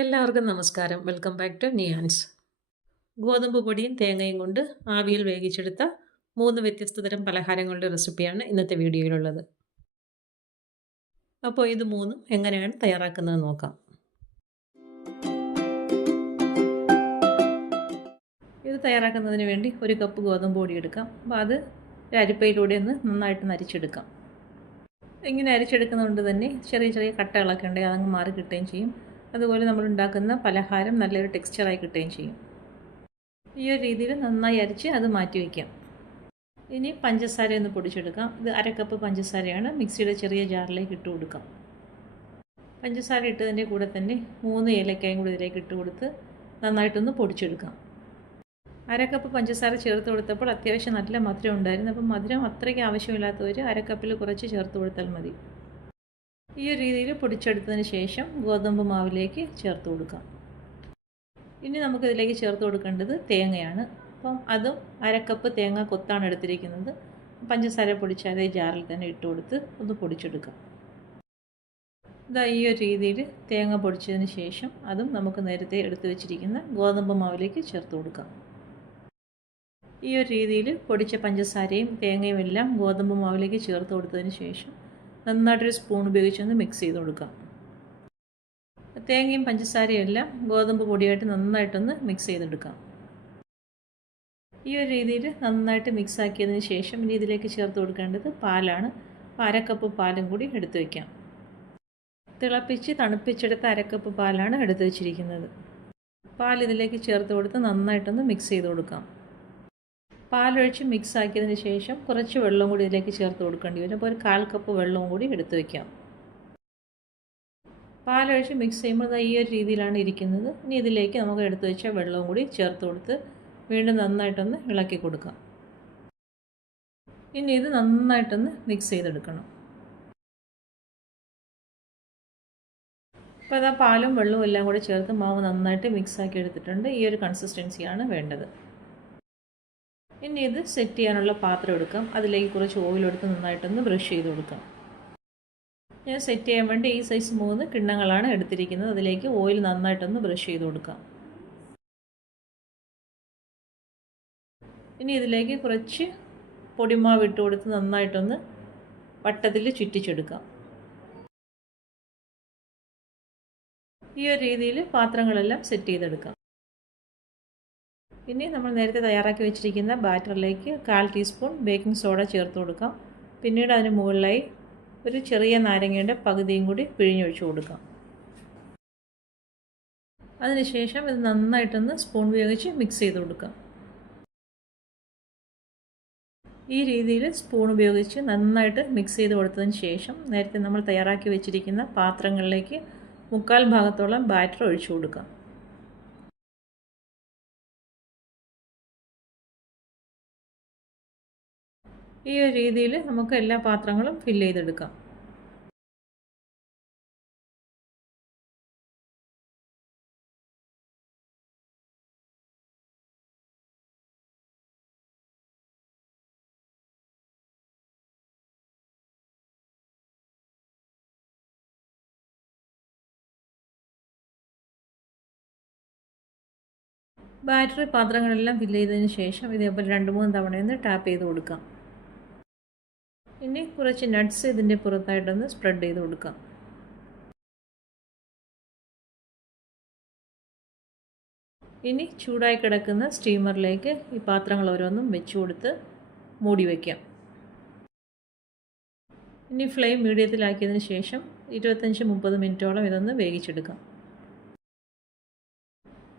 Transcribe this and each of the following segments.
എല്ലാവർക്കും നമസ്കാരം. Welcome back to Niyans. ഗോതമ്പ് പൊടിയും തേങ്ങയും കൊണ്ട് ആവിയിൽ വേവിച്ചെടുത്ത 3 വ്യത്യസ്ത തരം പലഹാരങ്ങളുടെ റെസിപ്പിയാണ് ഇന്നത്തെ വീഡിയോയിലുള്ളത്. അപ്പോൾ ഇത് മൂന്നും എങ്ങനെയാണ് തയ്യാറാക്കുന്നത് നോക്കാം. ഇത് തയ്യാറാക്കുന്നതിന് വേണ്ടി 1 കപ്പ് ഗോതമ്പ് പൊടി എടുക്കാം. അപ്പോൾ അത് അരിപ്പയിലൂടെ ഒന്ന് നന്നായിട്ട് അരിച്ചെടുക്കാം. ഇങ്ങനെ അരിച്ചെടുക്കുന്നതുകൊണ്ട് തന്നെ ചെറിയ ചെറിയ കട്ടകളൊക്കെ ഉണ്ടെങ്കിൽ അതങ്ങ് മാറി കിട്ടുകയും ചെയ്യും. അതുപോലെ നമ്മൾ ഉണ്ടാക്കുന്ന പലഹാരം നല്ലൊരു ടെക്സ്ചറായി കിട്ടുകയും ചെയ്യും. ഈ ഒരു രീതിയിൽ നന്നായി അരിച്ച് അത് മാറ്റി വയ്ക്കാം. ഇനി പഞ്ചസാര ഒന്ന് പൊടിച്ചെടുക്കാം. ഇത് 1/2 കപ്പ് പഞ്ചസാരയാണ്. മിക്സിയുടെ ചെറിയ ജാറിലേക്ക് ഇട്ട് കൊടുക്കാം. പഞ്ചസാര ഇട്ടതിൻ്റെ കൂടെ തന്നെ 3 ഏലക്കായും കൂടി ഇതിലേക്ക് ഇട്ട് കൊടുത്ത് നന്നായിട്ടൊന്ന് പൊടിച്ചെടുക്കാം. 1/2 കപ്പ് പഞ്ചസാര ചേർത്ത് കൊടുത്തപ്പോൾ അത്യാവശ്യം നല്ല മധുരം ഉണ്ടായിരുന്നു. അപ്പം മധുരം അത്രയ്ക്ക് ആവശ്യമില്ലാത്തവർ 1/2 കപ്പിൽ കുറച്ച് ചേർത്ത് കൊടുത്താൽ മതി. ഈ ഒരു രീതിയിൽ പൊടിച്ചെടുത്തതിന് ശേഷം ഗോതമ്പ് മാവിലേക്ക് ചേർത്ത് കൊടുക്കാം. ഇനി നമുക്കിതിലേക്ക് ചേർത്ത് കൊടുക്കേണ്ടത് തേങ്ങയാണ്. അപ്പം അതും 1/2 കപ്പ് തേങ്ങ കൊത്താണ് എടുത്തിരിക്കുന്നത്. പഞ്ചസാര പൊടിച്ച അതേ ജാറിൽ തന്നെ ഇട്ട് കൊടുത്ത് ഒന്ന് പൊടിച്ചെടുക്കാം. ഇതാ ഈ ഒരു രീതിയിൽ തേങ്ങ പൊടിച്ചതിന് ശേഷം അതും നമുക്ക് നേരത്തെ എടുത്തു വെച്ചിരിക്കുന്ന ഗോതമ്പ് മാവിലേക്ക് ചേർത്ത് കൊടുക്കാം. ഈ ഒരു രീതിയിൽ പൊടിച്ച പഞ്ചസാരയും തേങ്ങയും എല്ലാം ഗോതമ്പ് മാവിലേക്ക് ചേർത്ത് കൊടുത്തതിന് ശേഷം നന്നായിട്ടൊരു സ്പൂൺ ഉപയോഗിച്ചൊന്ന് മിക്സ് ചെയ്ത് കൊടുക്കാം. തേങ്ങയും പഞ്ചസാരയും എല്ലാം ഗോതമ്പ് പൊടിയായിട്ട് നന്നായിട്ടൊന്ന് മിക്സ് ചെയ്തെടുക്കാം. ഈ ഒരു രീതിയിൽ നന്നായിട്ട് മിക്സ് ആക്കിയതിന് ശേഷം ഇനി ഇതിലേക്ക് ചേർത്ത് കൊടുക്കേണ്ടത് പാലാണ്. 1/2 കപ്പ് പാലും കൂടി എടുത്തു വയ്ക്കാം. തിളപ്പിച്ച് തണുപ്പിച്ചെടുത്ത 1/2 കപ്പ് പാലാണ് എടുത്തു വച്ചിരിക്കുന്നത്. പാൽ ഇതിലേക്ക് ചേർത്ത് കൊടുത്ത് നന്നായിട്ടൊന്ന് മിക്സ് ചെയ്ത് കൊടുക്കാം. പാലൊഴിച്ച് മിക്സ് ആക്കിയതിന് ശേഷം കുറച്ച് വെള്ളം കൂടി ഇതിലേക്ക് ചേർത്ത് കൊടുക്കേണ്ടി വരും. അപ്പോൾ ഒരു 1/4 കപ്പ് വെള്ളവും കൂടി എടുത്തു വയ്ക്കാം. പാലൊഴിച്ച് മിക്സ് ചെയ്യുമ്പോൾ ഈ ഒരു രീതിയിലാണ് ഇരിക്കുന്നത്. ഇനി ഇതിലേക്ക് നമുക്ക് എടുത്തു വെച്ച വെള്ളവും കൂടി ചേർത്ത് കൊടുത്ത് വീണ്ടും നന്നായിട്ടൊന്ന് ഇളക്കി കൊടുക്കാം. ഇനി ഇത് നന്നായിട്ടൊന്ന് മിക്സ് ചെയ്തെടുക്കണം. അപ്പോൾ അതാ പാലും വെള്ളവും എല്ലാം കൂടി ചേർത്ത് മാവ് നന്നായിട്ട് മിക്സ് ആക്കി എടുത്തിട്ടുണ്ട്. ഈ ഒരു കൺസിസ്റ്റൻസിയാണ് വേണ്ടത്. ഇനി ഇത് സെറ്റ് ചെയ്യാനുള്ള പാത്രം എടുക്കാം. അതിലേക്ക് കുറച്ച് ഓയിലെടുത്ത് നന്നായിട്ടൊന്ന് ബ്രഷ് ചെയ്ത് കൊടുക്കാം. ഞാൻ സെറ്റ് ചെയ്യാൻ വേണ്ടി ഈ സൈസ് 3 കിണ്ണങ്ങളാണ് എടുത്തിരിക്കുന്നത്. അതിലേക്ക് ഓയിൽ നന്നായിട്ടൊന്ന് ബ്രഷ് ചെയ്ത് കൊടുക്കാം. ഇനി ഇതിലേക്ക് കുറച്ച് പൊടിമാവ് ഇട്ട് കൊടുത്ത് നന്നായിട്ടൊന്ന് വട്ടത്തിൽ ചുറ്റിച്ചെടുക്കാം. ഈ ഒരു രീതിയിൽ പാത്രങ്ങളെല്ലാം സെറ്റ് ചെയ്തെടുക്കാം. ഇനി നമ്മൾ നേരത്തെ തയ്യാറാക്കി വെച്ചിരിക്കുന്ന ബാറ്ററിലേക്ക് 1/4 ടീസ്പൂൺ ബേക്കിംഗ് സോഡ ചേർത്ത് കൊടുക്കാം. പിന്നീട് അതിന് മുകളിലായി ഒരു ചെറിയ നാരങ്ങയുടെ പകുതിയും കൂടി പിഴിഞ്ഞൊഴിച്ച് കൊടുക്കാം. അതിനുശേഷം ഇത് നന്നായിട്ടൊന്ന് സ്പൂൺ ഉപയോഗിച്ച് മിക്സ് ചെയ്ത് കൊടുക്കാം. ഈ രീതിയിൽ സ്പൂൺ ഉപയോഗിച്ച് നന്നായിട്ട് മിക്സ് ചെയ്ത് കൊടുത്തതിന് ശേഷം നേരത്തെ നമ്മൾ തയ്യാറാക്കി വെച്ചിരിക്കുന്ന പാത്രങ്ങളിലേക്ക് 1/4 ഭാഗത്തോളം ബാറ്റർ ഒഴിച്ചു കൊടുക്കാം. ഈ ഒരു രീതിയിൽ നമുക്ക് എല്ലാ പാത്രങ്ങളും ഫില്ല് ചെയ്തെടുക്കാം. ബാറ്ററി പാത്രങ്ങളെല്ലാം ഫില്ല് ചെയ്തതിന് ശേഷം ഇതേപോലെ 2-3 തവണയൊന്ന് ടാപ്പ് ചെയ്ത് കൊടുക്കാം. ഇനി കുറച്ച് നട്ട്സ് ഇതിൻ്റെ പുറത്തായിട്ടൊന്ന് സ്പ്രെഡ് ചെയ്ത് കൊടുക്കാം. ഇനി ചൂടായി കിടക്കുന്ന സ്റ്റീമറിലേക്ക് ഈ പാത്രങ്ങൾ ഓരോന്നും വെച്ച് കൊടുത്ത് മൂടി വയ്ക്കാം. ഇനി ഫ്ലെയിം മീഡിയത്തിലാക്കിയതിന് ശേഷം 25-30 മിനിറ്റോളം ഇതൊന്ന് വേവിച്ചെടുക്കാം.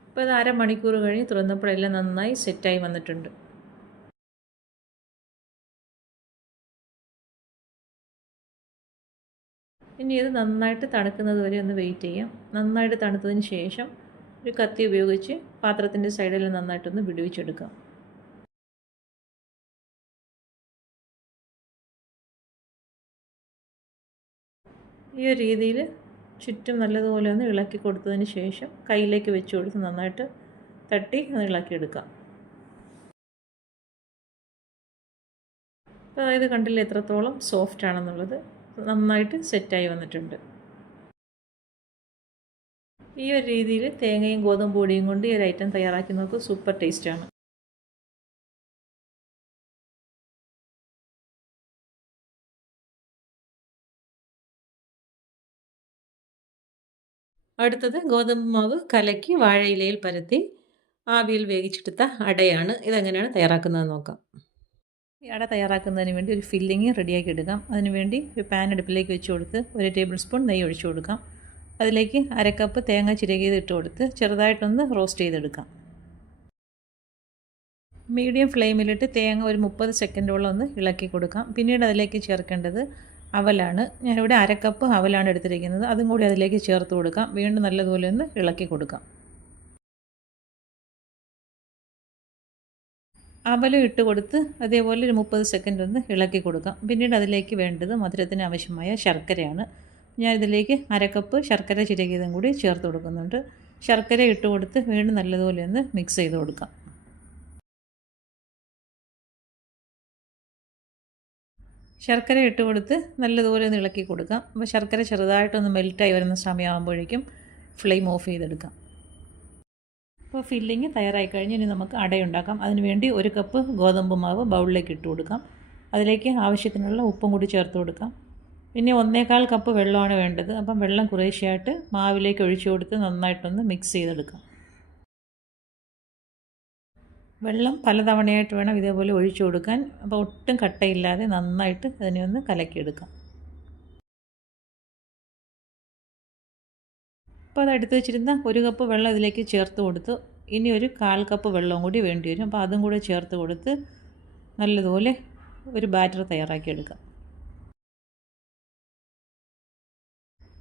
ഇപ്പോൾ ഇത് 1/2 മണിക്കൂർ കഴിഞ്ഞ് തുറന്നപ്പോഴെല്ലാം നന്നായി സെറ്റായി വന്നിട്ടുണ്ട്. ഇനി ഇത് നന്നായിട്ട് തണുക്കുന്നത് വരെ ഒന്ന് വെയിറ്റ് ചെയ്യാം. നന്നായിട്ട് തണുത്തതിന് ശേഷം ഒരു കത്തി ഉപയോഗിച്ച് പാത്രത്തിൻ്റെ സൈഡിൽ നന്നായിട്ടൊന്ന് വിടുവിച്ചെടുക്കാം. ഈ ഒരു രീതിയിൽ ചുറ്റും നല്ലതുപോലെ ഒന്ന് ഇളക്കി കൊടുത്തതിന് ശേഷം കയ്യിലേക്ക് വെച്ച് കൊടുത്ത് നന്നായിട്ട് തട്ടി ഒന്ന് ഇളക്കിയെടുക്കാം. അപ്പോൾ അതായത് കണ്ടില്ല എത്രത്തോളം സോഫ്റ്റ് ആണെന്നുള്ളത്. നന്നായിട്ട് സെറ്റായി വന്നിട്ടുണ്ട്. ഈ ഒരു രീതിയിൽ തേങ്ങയും ഗോതമ്പ് പൊടിയും കൊണ്ട് ഈ ഒരു ഐറ്റം തയ്യാറാക്കി നോക്കുക. സൂപ്പർ ടേസ്റ്റാണ്. അടുത്തത് ഗോതമ്പ് മാവ് കലക്കി വാഴയിലയിൽ പരത്തി ആവിയിൽ വേവിച്ചെടുത്ത അടയാണ്. ഇതെങ്ങനെയാണ് തയ്യാറാക്കുന്നതെന്ന് നോക്കാം. ഈ അട തയ്യാറാക്കുന്നതിന് വേണ്ടി ഒരു ഫില്ലിങ് റെഡിയാക്കി എടുക്കാം. അതിനുവേണ്ടി ഒരു പാൻ അടുപ്പിലേക്ക് വെച്ച് കൊടുത്ത് 1 ടേബിൾ സ്പൂൺ നെയ്യ് ഒഴിച്ചു കൊടുക്കാം. അതിലേക്ക് അരക്കപ്പ് തേങ്ങ ചിരകിയത് ഇട്ട് കൊടുത്ത് ചെറുതായിട്ടൊന്ന് റോസ്റ്റ് ചെയ്തെടുക്കാം. മീഡിയം ഫ്ലെയിമിലിട്ട് തേങ്ങ ഒരു 30 സെക്കൻഡോളം ഒന്ന് ഇളക്കി കൊടുക്കാം. പിന്നീട് അതിലേക്ക് ചേർക്കേണ്ടത് അവലാണ്. ഞാനിവിടെ അരക്കപ്പ് അവലാണ് എടുത്തിരിക്കുന്നത്. അതും കൂടി അതിലേക്ക് ചേർത്ത് കൊടുക്കാം. വീണ്ടും നല്ലതുപോലെ ഒന്ന് ഇളക്കി കൊടുക്കാം. അവലും ഇട്ട് കൊടുത്ത് അതേപോലെ ഒരു 30 സെക്കൻഡ് ഒന്ന് ഇളക്കി കൊടുക്കാം. പിന്നീട് അതിലേക്ക് വേണ്ടത് മധുരത്തിന് ആവശ്യമായ ശർക്കരയാണ്. ഞാൻ ഇതിലേക്ക് അരക്കപ്പ് ശർക്കര ചിരകിയതും കൂടി ചേർത്ത് കൊടുക്കുന്നുണ്ട്. ശർക്കര ഇട്ട് കൊടുത്ത് വീണ്ടും നല്ലതുപോലെ ഒന്ന് മിക്സ് ചെയ്ത് കൊടുക്കാം. ശർക്കര ഇട്ട് കൊടുത്ത് നല്ലതുപോലെ ഒന്ന് ഇളക്കി കൊടുക്കാം. അപ്പോൾ ശർക്കര ചെറുതായിട്ടൊന്ന് മെൽറ്റായി വരുന്ന സമയമാകുമ്പോഴേക്കും ഫ്ലെയിം ഓഫ് ചെയ്തെടുക്കാം. അപ്പോൾ ഫില്ലിങ് തയ്യാറായി കഴിഞ്ഞ് ഇനി നമുക്ക് അടയുണ്ടാക്കാം. അതിനുവേണ്ടി 1 കപ്പ് ഗോതമ്പ് മാവ് ബൗളിലേക്ക് ഇട്ട് കൊടുക്കാം. അതിലേക്ക് ആവശ്യത്തിനുള്ള ഉപ്പും കൂടി ചേർത്ത് കൊടുക്കാം. പിന്നെ 1/4 കപ്പ് വെള്ളമാണ് വേണ്ടത്. അപ്പം വെള്ളം കുറേശ്ശെയായിട്ട് മാവിലേക്ക് ഒഴിച്ചു കൊടുത്ത് നന്നായിട്ടൊന്ന് മിക്സ് ചെയ്തെടുക്കാം. വെള്ളം പലതവണയായിട്ട് വേണം ഇതേപോലെ ഒഴിച്ചു കൊടുക്കാൻ. അപ്പോൾ ഒട്ടും കട്ടയില്ലാതെ നന്നായിട്ട് അതിനെ ഒന്ന് കലക്കിയെടുക്കാം. അപ്പോൾ അത് എടുത്ത് വെച്ചിരുന്ന 1 കപ്പ് വെള്ളം ഇതിലേക്ക് ചേർത്ത് കൊടുത്തു. ഇനി ഒരു 1/4 കപ്പ് വെള്ളവും കൂടി വേണ്ടി വരും. അപ്പോൾ അതും കൂടെ ചേർത്ത് കൊടുത്ത് നല്ലതുപോലെ ഒരു ബാറ്റർ തയ്യാറാക്കിയെടുക്കാം.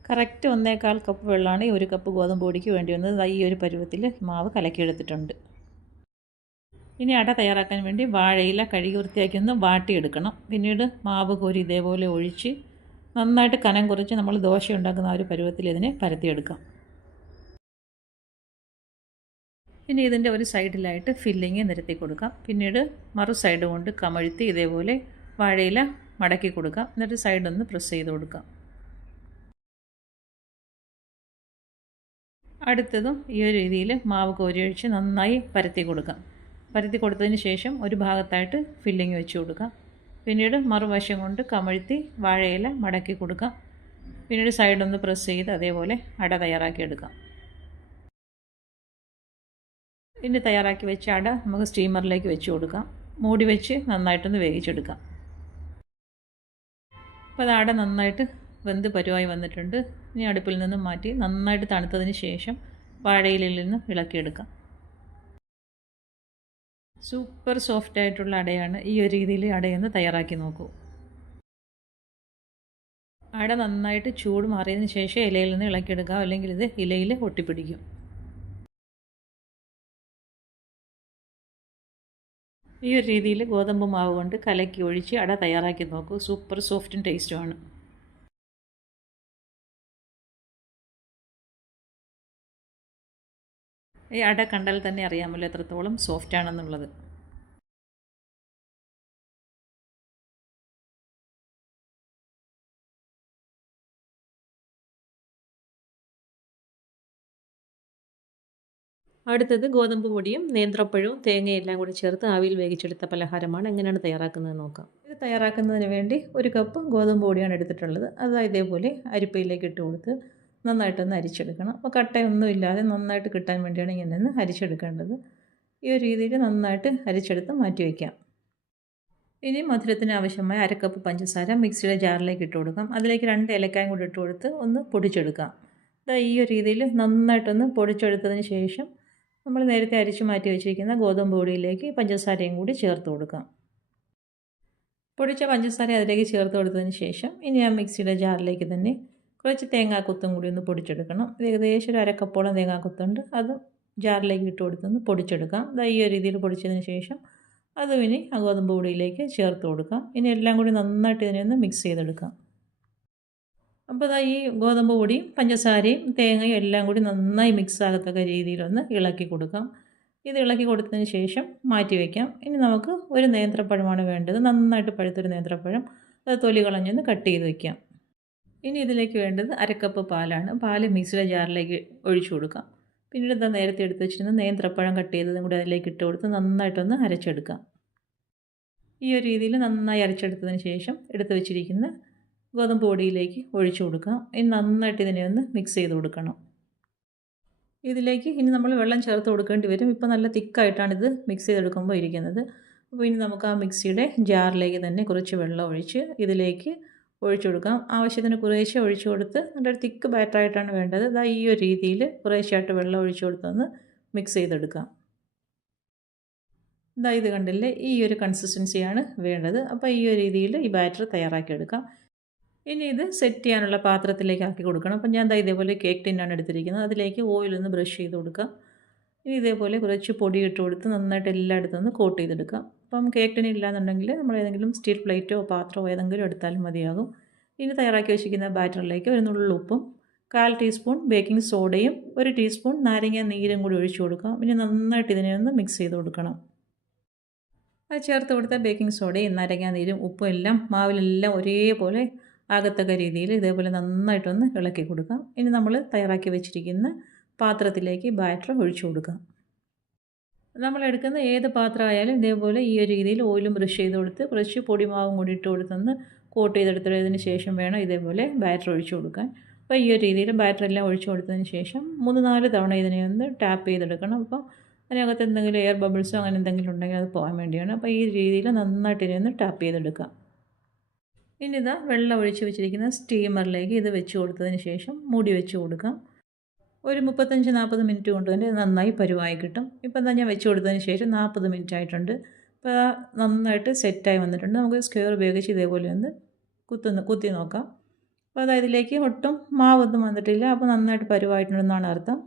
കറക്റ്റ് 1/4 കപ്പ് വെള്ളമാണ് ഈ 1 കപ്പ് ഗോതമ്പ് പൊടിക്ക് വേണ്ടി വന്നത്. ഈ ഒരു പരുവത്തിൽ മാവ് കലക്കിയെടുത്തിട്ടുണ്ട്. ഇനി അട തയ്യാറാക്കാൻ വേണ്ടി വാഴയില കഴുകി വൃത്തിയാക്കി ഒന്ന് വാട്ടിയെടുക്കണം. പിന്നീട് മാവ് കോരി ഇതേപോലെ ഒഴിച്ച് നന്നായിട്ട് കനം കുറച്ച് നമ്മൾ ദോശ ഉണ്ടാക്കുന്ന ആ ഒരു പരുവത്തിൽ ഇതിനെ പരത്തിയെടുക്കാം. ഇനി ഇതിൻ്റെ ഒരു സൈഡിലായിട്ട് ഫില്ലിങ് നിരത്തി കൊടുക്കാം. പിന്നീട് മറു സൈഡ് കൊണ്ട് കമഴ്ത്തി ഇതേപോലെ വാഴയില മടക്കി കൊടുക്കാം. എന്നിട്ട് സൈഡൊന്ന് പ്രസ് ചെയ്ത് കൊടുക്കാം. അടുത്തതും ഈ ഒരു രീതിയിൽ മാവ് കോരി ഒഴിച്ച് നന്നായി പരത്തി കൊടുക്കാം. പരത്തി കൊടുത്തതിന് ശേഷം ഒരു ഭാഗത്തായിട്ട് ഫില്ലിങ് വെച്ച് കൊടുക്കാം. പിന്നീട് മറുവശം കൊണ്ട് കമഴ്ത്തി വാഴയില മടക്കി കൊടുക്കാം. പിന്നീട് സൈഡൊന്ന് പ്രസ് ചെയ്ത് അതേപോലെ അട തയ്യാറാക്കി എടുക്കാം. ഇനി തയ്യാറാക്കി വെച്ച അട നമുക്ക് സ്റ്റീമറിലേക്ക് വെച്ച് കൊടുക്കാം. മൂടി വെച്ച് നന്നായിട്ടൊന്ന് വേവിച്ചെടുക്കാം. അപ്പോൾ അത് അട നന്നായിട്ട് വെന്ത് പരുവായി വന്നിട്ടുണ്ട്. ഇനി അടുപ്പിൽ നിന്ന് മാറ്റി നന്നായിട്ട് തണുത്തതിന് ശേഷം വാഴയിലയിൽ നിന്ന് ഇളക്കിയെടുക്കാം. സൂപ്പർ സോഫ്റ്റ് ആയിട്ടുള്ള അടയാണ്. ഈ ഒരു രീതിയിൽ അടയൊന്ന് തയ്യാറാക്കി നോക്കൂ. അട നന്നായിട്ട് ചൂട് മാറിയതിന് ശേഷം ഇലയിൽ നിന്ന് ഇളക്കിയെടുക്കുക, അല്ലെങ്കിൽ ഇത് ഇലയിൽ ഒട്ടിപ്പിടിക്കും. ഈ ഒരു രീതിയിൽ ഗോതമ്പ് മാവ് കൊണ്ട് കലക്കി ഒഴിച്ച് അട തയ്യാറാക്കി നോക്കൂ. സൂപ്പർ സോഫ്റ്റും ടേസ്റ്റുമാണ്. ഈ അട കണ്ടാൽ തന്നെ അറിയാമല്ലോ എത്രത്തോളം സോഫ്റ്റ് ആണെന്നുള്ളത്. അടുത്തത് ഗോതമ്പ് പൊടിയും നേന്ത്രപ്പഴവും തേങ്ങയും എല്ലാം കൂടി ചേർത്ത് ആവിയിൽ വേവിച്ചെടുത്ത പലഹാരമാണ്. എങ്ങനെയാണ് തയ്യാറാക്കുന്നത് നോക്കാം. ഇത് തയ്യാറാക്കുന്നതിന് വേണ്ടി 1 കപ്പ് ഗോതമ്പ് പൊടിയാണ് എടുത്തിട്ടുള്ളത്. അത് ഇതേപോലെ അരിപ്പയിലേക്ക് ഇട്ട് കൊടുത്ത് നന്നായിട്ടൊന്ന് അരിച്ചെടുക്കണം. അപ്പോൾ കട്ടയൊന്നും ഇല്ലാതെ നന്നായിട്ട് കിട്ടാൻ വേണ്ടിയാണ് ഇങ്ങനെ ഒന്ന് അരിച്ചെടുക്കേണ്ടത്. ഈ ഒരു രീതിയിൽ നന്നായിട്ട് അരിച്ചെടുത്ത് മാറ്റി വയ്ക്കാം. ഇനി മധുരത്തിന് ആവശ്യമായ 1/2 കപ്പ് പഞ്ചസാര മിക്സിയുടെ ജാറിലേക്ക് ഇട്ട് കൊടുക്കാം. അതിലേക്ക് 2 ഏലക്കായും കൂടി ഇട്ട് കൊടുത്ത് ഒന്ന് പൊടിച്ചെടുക്കാം. ഈ ഒരു രീതിയിൽ നന്നായിട്ടൊന്ന് പൊടിച്ചെടുത്തതിന് ശേഷം നമ്മൾ നേരത്തെ അരിച്ച് മാറ്റി വെച്ചിരിക്കുന്ന ഗോതമ്പ് പൊടിയിലേക്ക് പഞ്ചസാരയും കൂടി ചേർത്ത് കൊടുക്കാം. പൊടിച്ച പഞ്ചസാര അതിലേക്ക് ചേർത്ത് കൊടുത്തതിന് ശേഷം ഇനി ആ മിക്സിയുടെ ജാറിലേക്ക് തന്നെ കുറച്ച് തേങ്ങാക്കൊത്തും കൂടി ഒന്ന് പൊടിച്ചെടുക്കണം. ഏകദേശം ഒരു 1/2 കപ്പോളം തേങ്ങാക്കൊത്തുണ്ട്. അത് ജാറിലേക്ക് ഇട്ട് കൊടുത്തൊന്ന് പൊടിച്ചെടുക്കാം. ഈ ഒരു രീതിയിൽ പൊടിച്ചതിന് ശേഷം അതും ഇനി ആ ഗോതമ്പ് പൊടിയിലേക്ക് ചേർത്ത് കൊടുക്കാം. ഇനി എല്ലാം കൂടി നന്നായിട്ട് ഇതിനെ ഒന്ന് മിക്സ് ചെയ്തെടുക്കാം. അപ്പോൾ ഈ ഗോതമ്പ് പൊടിയും പഞ്ചസാരയും തേങ്ങയും എല്ലാം കൂടി നന്നായി മിക്സ് ആകത്തക്ക രീതിയിലൊന്ന് ഇളക്കി കൊടുക്കാം. ഇത് ഇളക്കി കൊടുത്തതിന് ശേഷം മാറ്റി വയ്ക്കാം. ഇനി നമുക്ക് ഒരു നേന്ത്രപ്പഴമാണ് വേണ്ടത്. നന്നായിട്ട് പഴുത്തൊരു നേന്ത്രപ്പഴം. അത് തൊലി കളഞ്ഞൊന്ന് കട്ട് ചെയ്ത് വയ്ക്കാം. ഇനി ഇതിലേക്ക് വേണ്ടത് അരക്കപ്പ് പാലാണ്. പാല് മിക്സിയുടെ ജാറിലേക്ക് ഒഴിച്ചു കൊടുക്കാം. പിന്നീട് ഇതാ നേരത്തെ എടുത്ത് വെച്ചിരുന്ന നേന്ത്രപ്പഴം കട്ട് ചെയ്തതും കൂടി അതിലേക്ക് ഇട്ട് കൊടുത്ത് നന്നായിട്ടൊന്ന് അരച്ചെടുക്കാം. ഈ ഒരു രീതിയിൽ നന്നായി അരച്ചെടുത്തതിന് ശേഷം എടുത്ത് വെച്ചിരിക്കുന്ന ഗോതമ്പ് പൊടിയിലേക്ക് ഒഴിച്ചു കൊടുക്കാം. ഇനി നന്നായിട്ട് ഇതിനെ ഒന്ന് മിക്സ് ചെയ്ത് കൊടുക്കണം. ഇതിലേക്ക് ഇനി നമ്മൾ വെള്ളം ചേർത്ത് കൊടുക്കേണ്ടി വരും. ഇപ്പോൾ നല്ല തിക്കായിട്ടാണ് ഇത് മിക്സ് ചെയ്തെടുക്കുമ്പോൾ ഇരിക്കുന്നത്. അപ്പോൾ ഇനി നമുക്ക് ആ മിക്സിയുടെ ജാറിലേക്ക് തന്നെ കുറച്ച് വെള്ളം ഒഴിച്ച് ഇതിലേക്ക് ഒഴിച്ചു കൊടുക്കാം. ആവശ്യത്തിന് കുറേശ്ശെ ഒഴിച്ചു കൊടുത്ത് നല്ലൊരു തിക്ക് ബാറ്ററായിട്ടാണ് വേണ്ടത്. ഇതാ ഈ ഒരു രീതിയിൽ കുറേശ്ശെയായിട്ട് വെള്ളം ഒഴിച്ചു കൊടുത്തൊന്ന് മിക്സ് ചെയ്തെടുക്കാം. ഇതാ ഇത് കണ്ടില്ലേ, ഈ ഒരു കൺസിസ്റ്റൻസിയാണ് വേണ്ടത്. അപ്പോൾ ഈ ഒരു രീതിയിൽ ഈ ബാറ്റർ തയ്യാറാക്കിയെടുക്കാം. ഇനി ഇത് സെറ്റ് ചെയ്യാനുള്ള പാത്രത്തിലേക്ക് ആക്കി കൊടുക്കണം. അപ്പം ഞാൻ ഇതേപോലെ കേക്ക് ടിന്നാണ് എടുത്തിരിക്കുന്നത്. അതിലേക്ക് ഓയിലൊന്ന് ബ്രഷ് ചെയ്ത് കൊടുക്കാം. ഇനി ഇതേപോലെ കുറച്ച് പൊടി ഇട്ട് കൊടുത്ത് നന്നായിട്ട് എല്ലായിടത്തും ഒന്ന് കോട്ട് ചെയ്തെടുക്കാം. അപ്പം കേക്ക് ടിൻ ഇല്ലാന്നുണ്ടെങ്കിൽ നമ്മൾ ഏതെങ്കിലും സ്റ്റീൽ പ്ലേറ്റോ പാത്രമോ ഏതെങ്കിലും എടുത്താലും മതിയാകും. ഇനി തയ്യാറാക്കി വെച്ചിരിക്കുന്ന ബാറ്ററിലേക്ക് ഒരു നുള്ളു ഉപ്പും 1/4 ടീസ്പൂൺ ബേക്കിംഗ് സോഡയും 1 ടീസ്പൂൺ നാരങ്ങ നീരും കൂടി ഒഴിച്ചു കൊടുക്കാം. ഇനി നന്നായിട്ട് ഇതിനെ ഒന്ന് മിക്സ് ചെയ്ത് കൊടുക്കണം. അത് ചേർത്ത് കൊടുത്ത ബേക്കിംഗ് സോഡയും നാരങ്ങ നീരും ഉപ്പും എല്ലാം മാവിലെല്ലാം ഒരേപോലെ ആകത്തക്ക രീതിയിൽ ഇതേപോലെ നന്നായിട്ടൊന്ന് ഇളക്കി കൊടുക്കാം. ഇനി നമ്മൾ തയ്യാറാക്കി വെച്ചിരിക്കുന്ന പാത്രത്തിലേക്ക് ബാറ്റർ ഒഴിച്ചു കൊടുക്കാം. നമ്മൾ എടുക്കുന്ന ഏത് പാത്രമായാലും ഇതേപോലെ ഈ ഒരു രീതിയിൽ ഓയിലും ബ്രഷ് ചെയ്ത് കൊടുത്ത് കുറച്ച് പൊടിമാവും കൂടി ഇട്ട് കൊടുത്തൊന്ന് കോട്ട് ചെയ്തെടുത്തതിന് ശേഷം വേണം ഇതേപോലെ ബാറ്റർ ഒഴിച്ചു കൊടുക്കാൻ. അപ്പോൾ ഈ ഒരു രീതിയിൽ ബാറ്റർ എല്ലാം ഒഴിച്ചു കൊടുത്തതിന് ശേഷം 3-4 തവണ ഇതിനെ ഒന്ന് ടാപ്പ് ചെയ്തെടുക്കണം. അപ്പോൾ അതിനകത്ത് എന്തെങ്കിലും എയർ ബബിൾസോ അങ്ങനെ എന്തെങ്കിലും ഉണ്ടെങ്കിൽ അത് പോകാൻ വേണ്ടിയാണ്. അപ്പോൾ ഈ രീതിയിൽ നന്നായിട്ട് ഇതിനെ ഒന്ന് ടാപ്പ് ചെയ്തെടുക്കാം. ഇനി ഇതാ വെള്ളം ഒഴിച്ച് വെച്ചിരിക്കുന്ന സ്റ്റീമറിലേക്ക് ഇത് വെച്ച് കൊടുത്തതിന് ശേഷം മൂടി വെച്ച് കൊടുക്കാം. ഒരു 35-40 മിനിറ്റ് കൊണ്ട് തന്നെ നന്നായി പരുവായി കിട്ടും. ഇപ്പോൾ എന്താ ഞാൻ വെച്ച് കൊടുത്തതിന് ശേഷം 40 മിനിറ്റ് ആയിട്ടുണ്ട്. അപ്പോൾ നന്നായിട്ട് സെറ്റായി വന്നിട്ടുണ്ട്. നമുക്ക് സ്ക്വയർ ഉപയോഗിച്ച് ഇതേപോലെ ഒന്ന് കുത്തി നോക്കാം. അപ്പോൾ അതായത് ഇതിലേക്ക് ഒട്ടും മാവൊന്നും വന്നിട്ടില്ല. അപ്പോൾ നന്നായിട്ട് പരുവായിട്ടുണ്ടെന്നാണ് അർത്ഥം.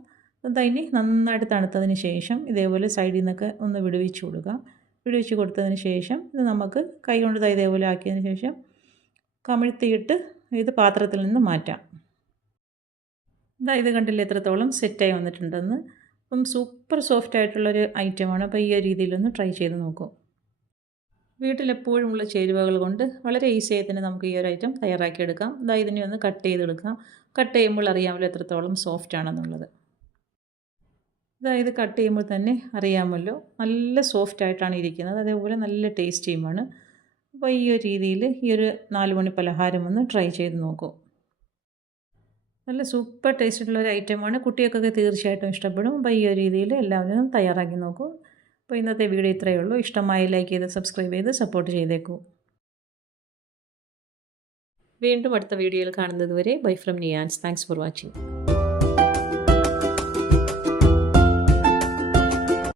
അപ്പോൾ ഇനി നന്നായിട്ട് തണുത്തതിന് ശേഷം ഇതേപോലെ സൈഡിൽ നിന്നൊക്കെ ഒന്ന് വിടുവിച്ച് കൊടുക്കാം. വിടുവിച്ച് കൊടുത്തതിന് ശേഷം ഇത് നമുക്ക് കൈ കൊണ്ട് ഇതേപോലെ ആക്കിയതിന് ശേഷം കമിഴ്ത്തിയിട്ട് ഇത് പാത്രത്തിൽ നിന്ന് മാറ്റാം. ഇത് കണ്ടില്ലേ എത്രത്തോളം സെറ്റായി വന്നിട്ടുണ്ടെന്ന്. അപ്പം സൂപ്പർ സോഫ്റ്റ് ആയിട്ടുള്ളൊരു ഐറ്റമാണ്. അപ്പോൾ ഈ ഒരു രീതിയിലൊന്ന് ട്രൈ ചെയ്ത് നോക്കൂ. വീട്ടിലെപ്പോഴുമുള്ള ചേരുവകൾ കൊണ്ട് വളരെ ഈസിയായി തന്നെ നമുക്ക് ഈ ഒരു ഐറ്റം തയ്യാറാക്കിയെടുക്കാം. ഇതിനെ ഒന്ന് കട്ട് ചെയ്തെടുക്കാം. കട്ട് ചെയ്യുമ്പോൾ അറിയാമല്ലോ എത്രത്തോളം സോഫ്റ്റ് ആണെന്നുള്ളത്. ഇത് കട്ട് ചെയ്യുമ്പോൾ തന്നെ അറിയാമല്ലോ നല്ല സോഫ്റ്റ് ആയിട്ടാണ് ഇരിക്കുന്നത്. അതേപോലെ നല്ല ടേസ്റ്റിയുമാണ്. അപ്പോൾ ഈ ഒരു രീതിയിൽ ഈ ഒരു 4 മണി പലഹാരം ഒന്ന് ട്രൈ ചെയ്ത് നോക്കൂ. നല്ല സൂപ്പർ ടേസ്റ്റുള്ളൊരു ഐറ്റമാണ്. കുട്ടികൾക്കൊക്കെ തീർച്ചയായിട്ടും ഇഷ്ടപ്പെടും. അപ്പോൾ ഈ ഒരു രീതിയിൽ എല്ലാവരും തയ്യാറാക്കി നോക്കൂ. അപ്പോൾ ഇന്നത്തെ വീഡിയോ ഇത്രയേ ഉള്ളൂ. ഇഷ്ടമായി ലൈക്ക് ചെയ്ത് സബ്സ്ക്രൈബ് ചെയ്ത് സപ്പോർട്ട് ചെയ്തേക്കൂ. വീണ്ടും അടുത്ത വീഡിയോയിൽ കാണുന്നത് വരെ bye from Niyans. Thanks for watching.